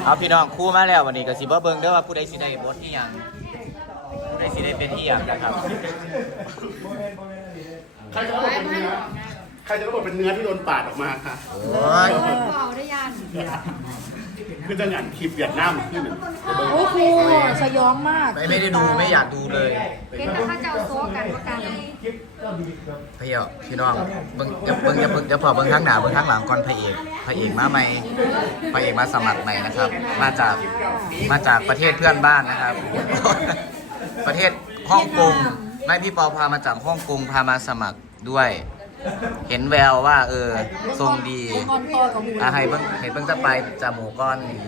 เอาพี่น้องคู่มาแล้ววันนี้ก็สิบ่เบิ่งเด้อว่าผู้ใดสิได้บทอีหยังผู้ใดสิได้เป็นอีหยังนะครับใครจะรับบทเป็นเนื้อใครจะรับบทเป็นเนื้อที่โดนปาดออกมาค่ะโอ้ยเอาได้ยันคือจะงานคลิปเวียดนามขึ้นหนึ่งโอ้โหสยองมากไม่ได้ดูไม่อยากดูเลยเป็นแต่ข้าเจ้าโซ่กันประกันเลยพี่น้องเบิ่งอย่าพอเบิ่งข้างหน้าเบิ่งข้างหลังก่อนพระเอกมาใหม่พระเอกมาสมัครใหม่นะครับ มาจากประเทศเพื่อนบ้านนะครับ ประเทศฮ่องกงไม่พี่ปอพามาจากฮ่องกงพามาสมัครด้วย เห็นแววว่าทรงดีให้เบิ่งจะไปจมูกก้อนนี่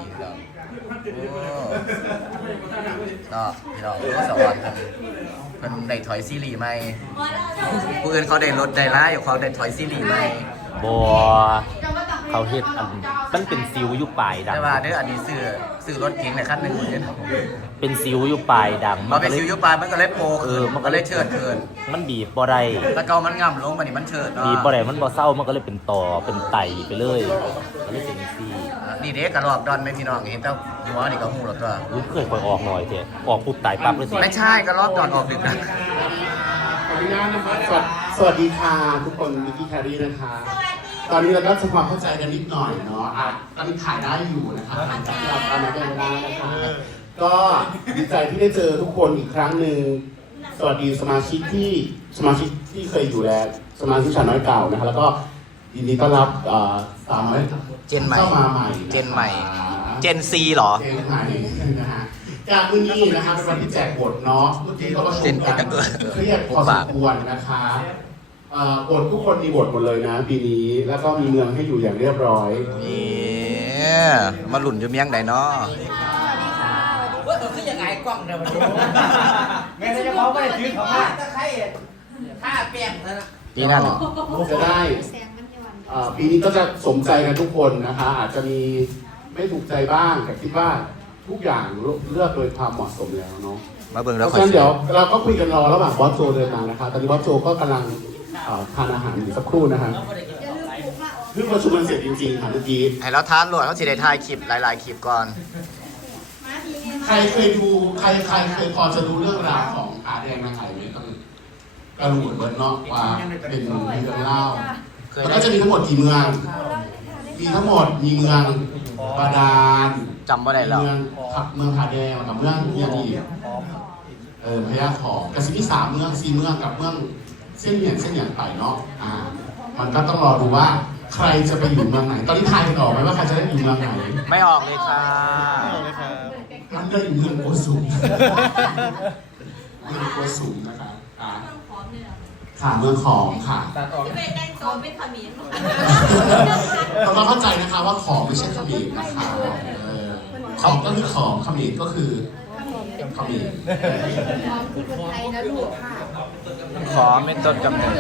ก็พี่น้องรู้สวรรค์ครับมันได้ถอยซีรีส์ใหม่ผู้อื่นเขาได้รถได้ล่าอยู่เขาได้ถอยซีรีส์ใหม่บัวเขาเฮ็ดอันมันเป็นซิวอยู่ปลายดังแต่ว่าอันนี้ซื้อรถเก๋งในขั้นหนึ่งเลยเป็นซิวอยู่ปลายดังมันเป็นซิวยุปานมันก็เลยโปมันก็เลยเชิดเกินมันบีบบ่ได้แล้วก็มันง่ำลงมานี่มันเชิดบีบบ่ได้มันบ่เศร้ามันก็เลยเป็นต่อเป็นไตไปเลยก็เลยเป็นซีนี่เด็กกระรอกดอนไม่พี่น้องเห็นแต่หัวนี่ก็หูหรอกตัวเคยปล่อยออกหน่อยเถอะออกปุ๊บตายปั๊บเลยสิไม่ใช่กระรอกดอนออกดึกนะขออนุญาตนะคะสวัสดีค่ะทุกคนมิกกี้แครีนะคะตอนนี้เราก็ทำความเข้าใจกันนิดหน่อยเนาะตอนนี้ถ่ายได้อยู่นะคะหลังจากที่เราทำมาได้นะคะก็ดีใจที่ได้เจอทุกคนอีกครั้งหนึ่งสวัสดีสมาชิกที่เคยอยู่แล้วสมาชิกชาน้อยเก่านะคะแล้วก็ยินดีต้อนรับสาวน้อยเข้ามาใหม่เจนใหม่เจนซีหรอเจนใหม่นะฮะจากวันนี้นะครับเป็นวันที่แจกบทเนาะเมื่อกี้ก็ประชุมกันเครียดพอสมควรนะคะบททุกคนมีบทหมดเลยนะปีนี้แล้วก็มีเมืองให้อยู่อย่างเรียบร้อยนี่มาหลุ่นอยู่เมียงไหนเนาะว่าตัวขึ้นยังไงกล้องเดี๋ยวมาดูแม่จะเขาไปซื้อเขามาถ้าใครถ้าแป้งนะปีนั้นจะได้ปีนี้ก็จะสมใจกันทุกคนนะคะอาจจะมีไม่ถูกใจบ้างแต่คิดว่าทุกอย่างเลือกโดยความเหมาะสมแล้วเนาะมาเบิ่งแล้วเพราะฉะนั้นเดี๋ยวเราก็คุยกันรอระหว่างบอสโจเดินมานะคะตอนนี้บอสโจก็กำลังทานอาหารอยู่สักครู่นะฮะเพิ่งประชุมมันเสร็จจริงๆค่ะเมื่อกี้ให้เราทานหลวดเขาสิได้ถ่ายคลิปหลายๆคลิปก่อนใครเคยดูใครเคยพอจะรู้เรื่องราวของอาแดงนางไก่ไหมก็คือกระดูกเบิร์นเนาะว่าเป็นเรื่องเล่าแล้วก็จะมีทั้งหมดกี่เมืองมีทั้งหมดมีเมืองบาดาลจำว่าได้แล้วเมืองผาแดงกับเมืองเมียดีพญาของกระสิบที่3 เมือง 4 เมืองกับเมืองเส้นเหยียนไปเนาะมันก็ต้องรอดูว่าใครจะไปอยู่เมืองไหนตอนนี้ทายกันออกไหมว่าใครจะได้อยู่เมืองไหนไม่ออกเลยค่ะมันได้อยู่เมืองโกสุมเมืองโกสุมนะคะค่ะเมืองของค่ะเป็นแดงโซเป็นขมิ้นเราเข้าใจนะคะว่าของไม่ใช่ขมิ้นนะคะของก็คือของขมิ้นก็คือขมิ้นที่คนไทยนะลูกค่ะขอเป็นต้นกำเนิด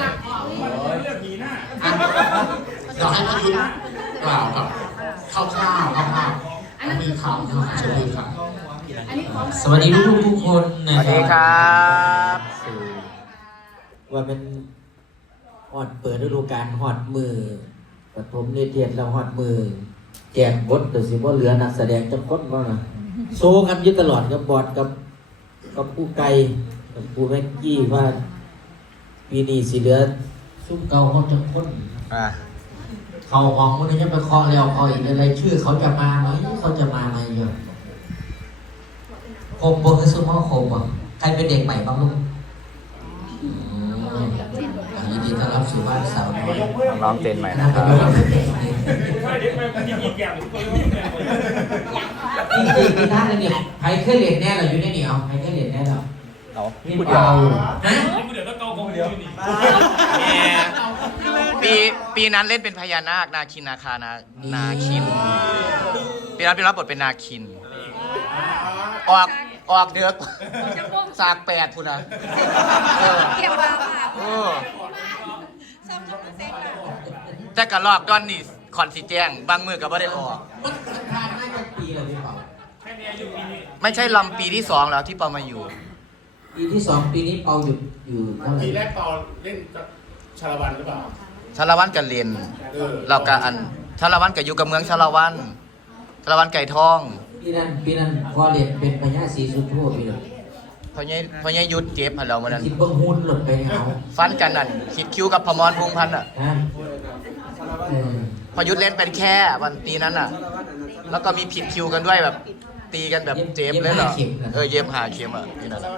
เราให้พี่ยุทธกล่าวกับคร่าวๆอันนี้ข่าวเชิญเลยค่ะสวัสดีทุกคนนะสวัสดีครับว่าเป็นฮอดเปิดฤดูกาลฮอดมือปฐมนิเทศแล้วฮอดมือแจกบทแต่สิว่าเหลือนักแสดงจะค้นว่าโซกันยึดตลอดกับบอดกับผู้ไกลกับผู้แม็กกี้ว่าปีนี้สิเหลือซุ้มเก่าเขาจะค้นเขาออกมันจะไปเคาะแล้วเอาอีกอะไรชื่อเขาจะมาไหมเขาจะมาไหมเยอะคมบนคือซุ้มว่าคมอ่ะใครเป็นเด็กใหม่บ้างลูกยินดีต้อนรับสู่บ้านสาวน้อยน้องเต้นใหม่นะครับจริงๆที่ท่านเนี่ยใครเคยเรียนแน่เราอยู่ในเหนียวใครเคยเรียนแน่เราพี่เดียวปีนั้นเล่นเป็นพญานาคนาคินนาคานาคินปีนั้นรับบทเป็นนาคินออกเดือกสาก8พูดนะเกี่ยวกับแต่กระลอกก้อนนี่คอนสีแจ้งบางมือก็ไม่ได้ออกไม่ใช่ลำปีที่2แล้วที่เปามาอยู่ปีที่2ปีนี้เปาหยุดอยู่ปีแรกเปาเล่นกับชาละวันหรือเปล่าชาละวันกับเรียนเรากับชาละวันกับอยู่กับเมืองชาละวันสารวัตรไก่ทองปีนั้นพอเด็ดเป็นพญาสีสุดทั่วปีเลยพอเนี่ยยุดเจ็บหันเราวันนั้นคิดเบิ่งหุ้นหลุดไปเอาฟันกันนั่นคิดคิ้วกับพมรพงษ์พันธ์อ่ะฮะเออพอยุดเล่นเป็นแค่วันปีนั้นอ่ะ แล้วก็มีผิดคิวกันด้วยแบบตีกันแบบเจ็บเลยเหรอเย็บหาเข็มอ่ะปีนั้นอะ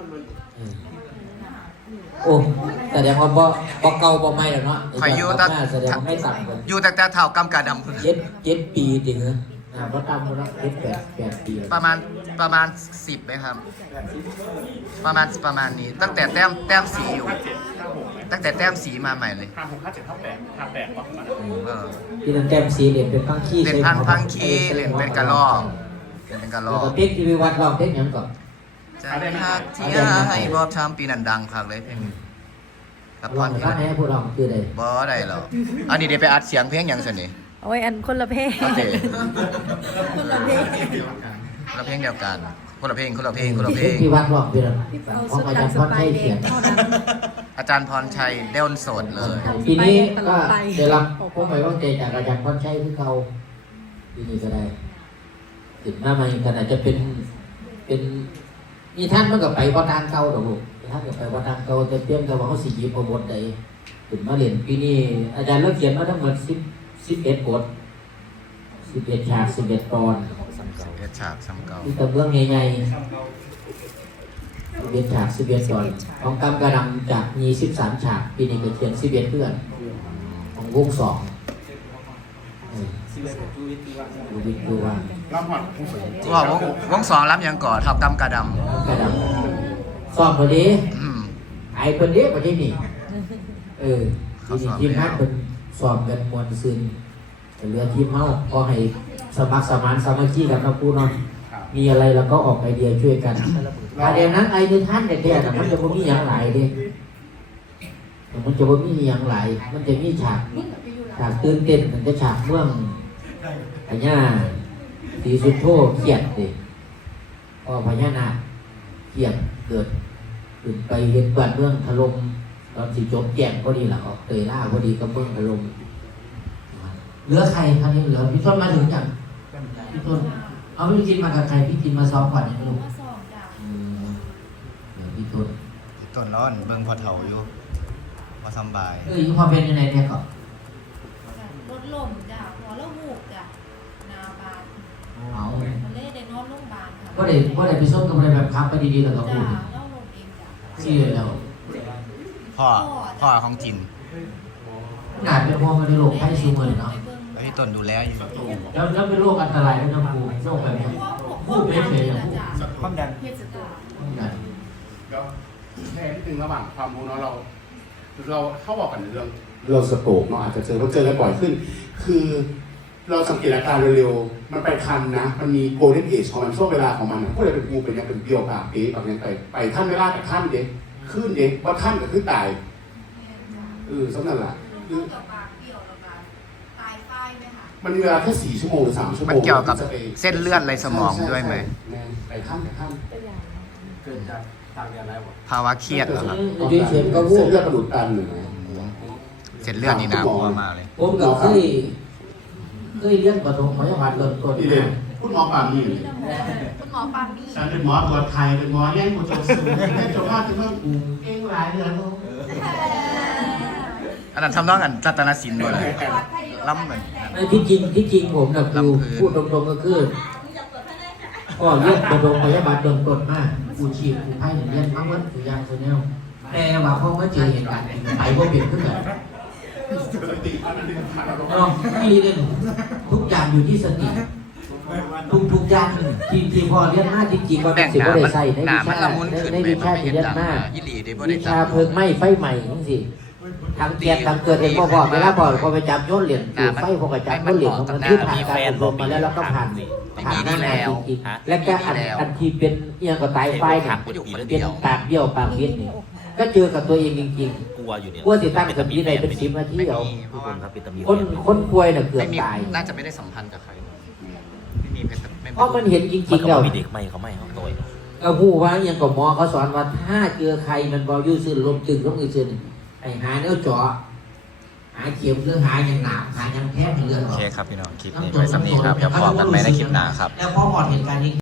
โอ้แสดงว่าบ่เก่าบ่ใหม่แล้วเนาะข่อยอยู่ตั้ตั้งแสดงว่าไม่ต่ำกันอยู่ตั้งแต่เท่ากำกาดำพุ่นเจ็ดปีจริงเหรอเพราะต่ำกว่าแปดปีแล้วประมาณ10ไหมครับ ประมาณนี้ ตั้งแต่แต้มสีอยู่ ตั้งแต่แต้มสีมาใหม่เลย 5 6 5 7 5 8 5 8ป่ะเออที่นั่นแต้มสีเหรียญเป็นพังขี้เล่นพังคีเล่นเป็นกระรอกเล่นเป็นกระรแล้อวกก็เป๊กที่วิวัฒน์ร้องเพลงหยังก่อนจะหักที่ให้บอบทำปีนั้นดังครับเลยเพลงนี้กับพร้องรให้ฟังให้ผู้ร้องคือใดบ่ได้หรอกอันนี้เดี๋ยวไปอัดเสียงเพลงหยังสินี่โอ้ยอันคนละเพลงโอเคคนละเพลงคนละเพลงเดียวกันคนละเพลงคนละเพลงคนละเพลงที่วัดร้องเป็นอะไรเอาของสุดอาตัจารงย์สพรบาชัยยเด็เขียกนเท่านั้นอาจารย์พรชัยเด้นโสดเลยปีนี้ก็ได้รับพวกหมายว่าใจจากอาจารย์พรชัยที่เขาปีนี้ก็ได้ติดหน้าใหม่กันอาจจะเป็นนี่ท่านมันก็ไปวัดทางเก่าดอกลูกนี่ท่านก็ไปวัดทางเก่าแต่เตรียมกับว่าเขาสิหยิบเอาบทใดถึงมาเรียนปีนี้อาจารย์เลิกเขียนมาทั้งหมด11บท11ฉาก11ตอนเอชฉากซ้ำเก่าที่ตะเบื้องใหญ่ๆ11ฉาก11ตอนของกำกระดำจากมี13ฉากปีนี้ก็เขียน11เพื่อนของวง2ดูว่ารอบหอดว่าวงสองรับยังก่อทับกำกระดกระดำสอบพอดีำอืมไอ้คนนี้ประเทศนี้ทีเขานี้สอบทีมงานแล้วเป็นสอบกันมวลซึนแต่เรือทีมเฮาก็ให้สมัครสมานสามัคคีกันนะผู้นอนมีอะไรเราก็ออกไอเดียช่วยกันประเด็นนั้นไอ้ในท่านแต่ๆน่ะมันจะบ่มีอย่างหลายเด้มันจะบ่มีอย่างหลายมันจะมีฉากตื่นเต้นมันจะฉากเมืองพญาสีสุดโทเครียดดิก็พญานาคเครียดเกิดขึ้นไปเห็นบ้านเมืองถล่มตอนสิจบแก่งพอดีล่ะออกเตยล่าพอดีก็เมืองถล่มเหลือใครครับนี่เหลือพี่ต้นมาถึงยังพี่ต้นเอาพี่จินมากับใครพี่จินมาซ้อมก่อนยังไม่รู้เหลือพี่ต้นต้นร้อนเบิ่งพอเถาอยู่มาสำบายพอเป็นยังไงเนี่ยก่อนรถลมจ้ะหัวแล้วหูกจ้ะนาบานเอามันเลยได้นอนโรงพยาบาลค่ะก็ได้ไปส้มกับอะไรแบบครับไปดีๆแล้วก็จ้ะพูดเล่าลมเองจ้ะซี่แล้วพ่อของจินงานเป็นพวกมันในโรคไข้ซูมเลยเนาะแล้วพี่ต้นดูแลอยู่แล้วเป็นโรคอันตรายด้วยนะครูโรคแบบนี้พูดไม่เฉยอย่างพูดความดันเพศสตวแล้วแค่ที่นึงระหว่างความรู้เนาะเราเข้าบอกกันเรื่องสโตรกเนาะอาจจะเจอกันบ่อยขึ้น คือเราสังเกตอาการเร็วๆมันไปคันนะมันมีโกลเด้นเอจของมันช่วงเวลาของมันผู้ใดเป็นกูเป็นยังเป็นเกี่ยวกับเป๊ะแบบนี้ไปท่านไม่ล่ากับท่านเด็กขึ้นเด็กว่าท่านกับขึ้นตายสำนั่นแหละคือกับปากเปรี้ยวแล้วกันตายป้ายไหมคะมันมีเวลาแค่4 ชั่วโมงหรือ3 ชั่วโมมันงเกี่ยวกับเส้นเลือดในสมองด้วยไหมไปท่านเกิดจากต่างกันแล้วภาวะเครียดเหรอครับยืนเฉยก็วูเส้บนเลือดกระดูกตันหนึ่งเส้นเลือดนี่น่ากลัวมากเลยผมก็เคยเลี้ยงประถมพยาบาลเริ่มต้นนี่เลยพูดหมอปามนี่คุณหมอปามี่ฉันเป็นหมอตรวจไทยเป็นหมอแย่งหมดจบสูงแค่จบว่าจะเพิ่มเองหลายเดือนลูกอันนั้นทำน้องกันจัตนศิลป์ด้วยเลยล้ำเหมือนไอ้ที่จริงผมนะครูพูดตรงๆก็คือก็เลี้ยงประถมพยาบาลเริ่มต้นมากกูชีพกูไพ่เลี้ยงมาเมื่อกูยังโซเนลแต่ว่าพอมาเจอเหตุการณ์ไปว่าเปลี่ยนขึ้นเลยนี่เรื่องทุกอย่างอยู่ที่สติทุกอย่างที่พอเรียนมาจริงๆว่าเป็แต่นงสิ่งหนาที่ได้มันใส่ในหนาวิมันชาละมุนขึ้นในไปวิมันชาไม่ที่เห็นเรียนดังมายี่หลีได้บ่วิได้ชาตังเพลิงไหม้ไฟใหม่ทั้งสิทางเกียรทางเกิดเห็นพ่อเวลาพอไปจับโยนเหรียญถือไฟพอไปจับโยนเหรียญมันคือผ่านการอบรมมาแล้วแล้วก็ผ่านจริงๆและก็อันที่เป็นเอียงก็ตายไฟเนี่ยเป็นปากเบี้ยวปากเบี้ยนี่ก็เจอกับตัวเองจริงกลัวอยู่เนี่ยๆกลัวติดตั้งกับนี้ในเป็น10 นาทีเดียวทุกคนครับเป็นตะมีคนป่วยน่ะเกือบไม่มีตายน่าจะไม่ได้สัมพันธ์กับใครไม่มีเพศไม่เพราะมันเห็นจมัรินงๆก็แล้วมีเด็กใหม่เขาไม่เขาโตยก็พูดว่าอย่างกับหมอเขาสอนว่าถ้าเจอใครมันบอยู่ซื่อลมตึงลมอื่นไอ้หาเนื้อเจาะหาเข็มหรือหาอย่างหนาหาอย่างแท้เป็นเรื่องโอเคครับพี่น้องคลิปนี้ไว้สำนีครับเดี๋ยวพบกันใหม่ในคลิปหน้าครับแล้วพอหมดเหตุการณ์นี้